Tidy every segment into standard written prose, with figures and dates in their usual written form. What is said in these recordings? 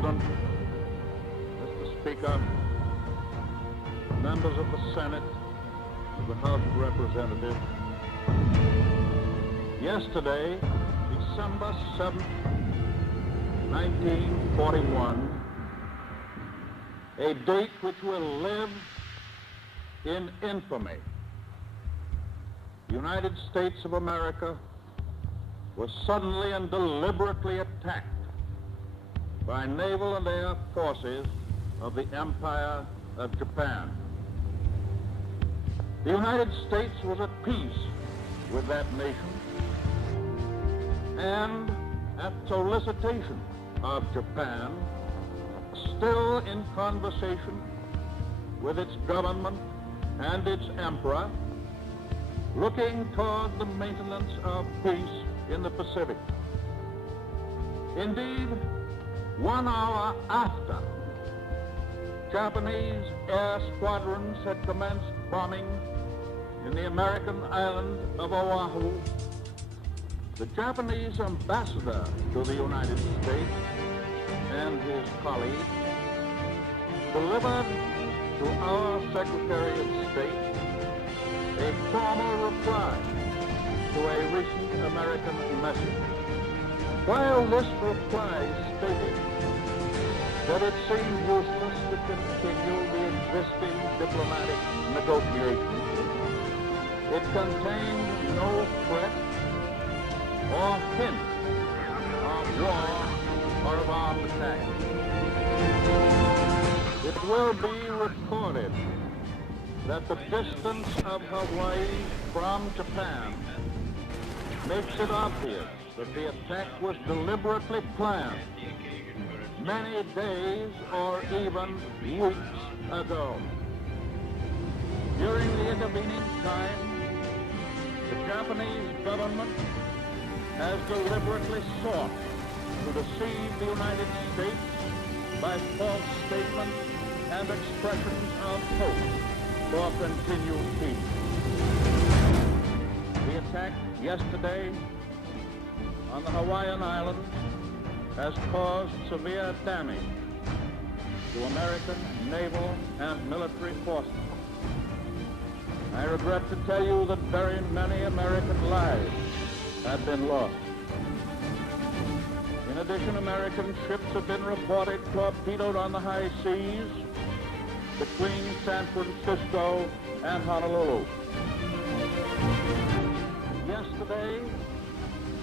President, Mr. Speaker, members of the Senate, of the House of Representatives, yesterday, December 7th, 1941, a date which will live in infamy, the United States of America was suddenly and deliberately attacked by naval and air forces of the Empire of Japan. The United States was at peace with that nation, and at solicitation of Japan, still in conversation with its government and its emperor, looking toward the maintenance of peace in the Pacific. Indeed, 1 hour after Japanese air squadrons had commenced bombing in the American island of Oahu, the Japanese ambassador to the United States and his colleagues delivered to our Secretary of State a formal reply to a recent American message. While this reply stated that it seemed useless to continue the existing diplomatic negotiations, it contained no threat or hint of war or of armed attack. It will be recorded that the distance of Hawaii from Japan makes it obvious that the attack was deliberately planned many days or even weeks ago. During the intervening time, the Japanese government has deliberately sought to deceive the United States by false statements and expressions of hope for continued peace. The attack yesterday on the Hawaiian Islands has caused severe damage to American naval and military forces. I regret to tell you that very many American lives have been lost. In addition, American ships have been reported torpedoed on the high seas between San Francisco and Honolulu. Yesterday,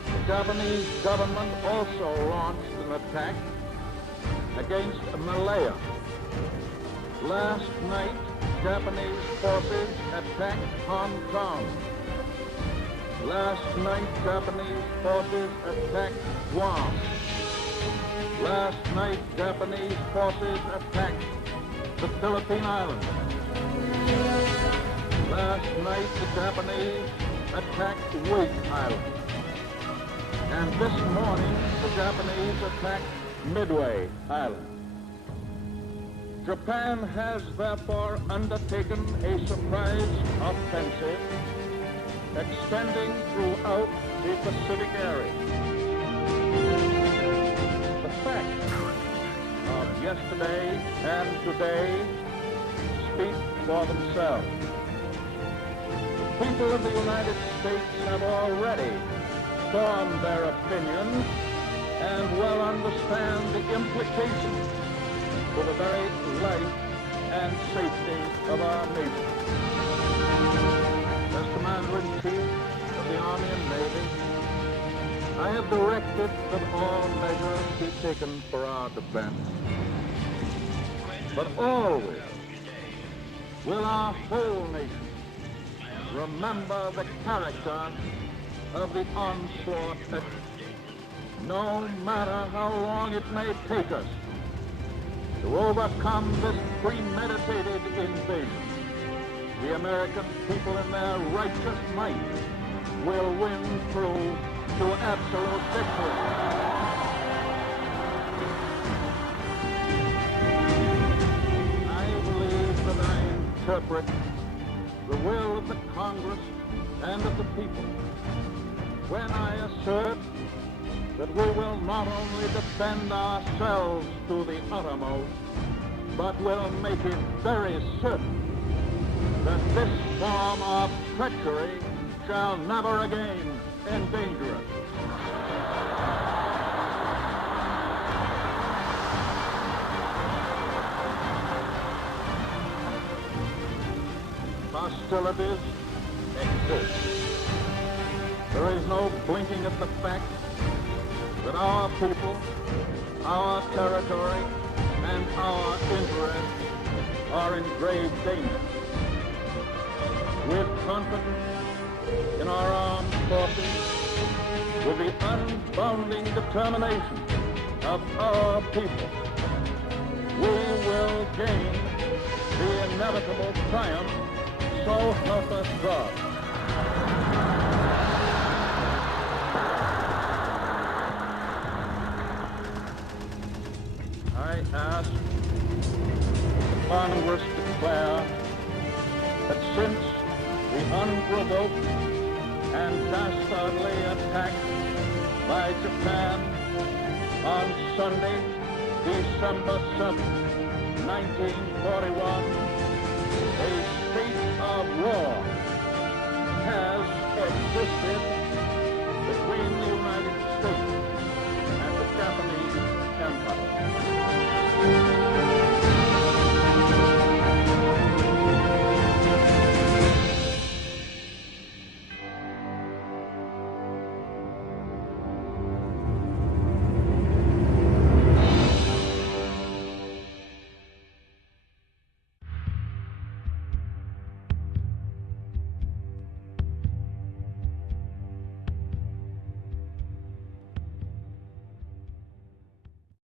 the Japanese government also launched an attack against Malaya. Last night, Japanese forces attacked Hong Kong. Last night, Japanese forces attacked Guam. Last night, Japanese forces attacked the Philippine Islands. Last night, the Japanese attacked Wake Island. And this morning, the Japanese attacked Midway Island. Japan has therefore undertaken a surprise offensive extending throughout the Pacific area. The facts of yesterday and today speak for themselves. The people of the United States have already formed their opinions and well understand the implications for the very life and safety of our nation. As Commander-in-Chief of the Army and Navy, I have directed that all measures be taken for our defense. But always will our whole nation remember the character of the onslaught, no matter how long it may take us to overcome this premeditated invasion. The American people in their righteous might will win through to absolute victory. I believe that I interpret the will of the Congress and of the people when I assert that we will not only defend defend ourselves to the uttermost, but will make it very certain that this form of treachery shall never again endanger us. Hostilities exist. There is no blinking at the fact that our people, our territory, and our interests are in grave danger. With confidence in our armed forces, with the unbounding determination of our people, we will gain the inevitable triumph, so help us God. I ask Congress declare that since the unprovoked and dastardly attack by Japan on Sunday, December 7, 1941, a state of war has existed